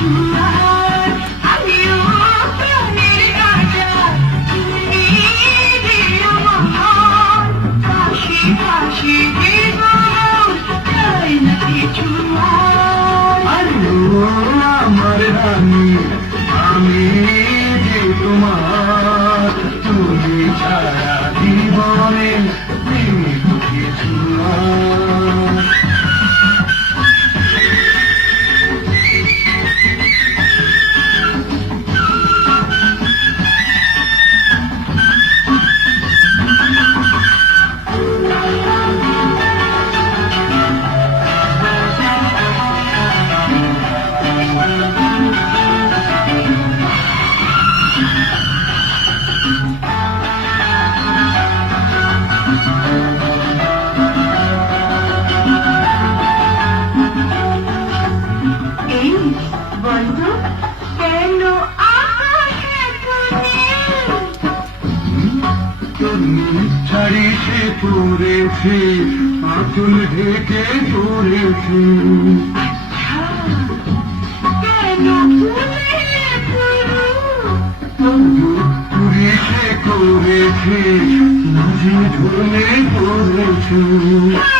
Bye. শাড়িতে পরেছে আতুল ঢেকে পড়েছে করেছে মাঝে ঝুলে পড়েছে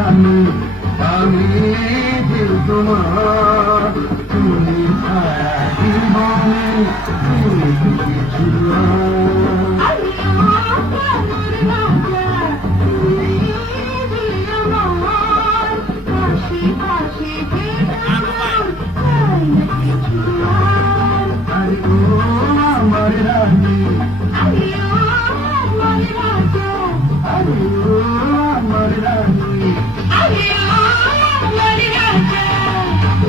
আমি আমি দিল তোমার তুমি ছায়া জীবনে তুমি কিছু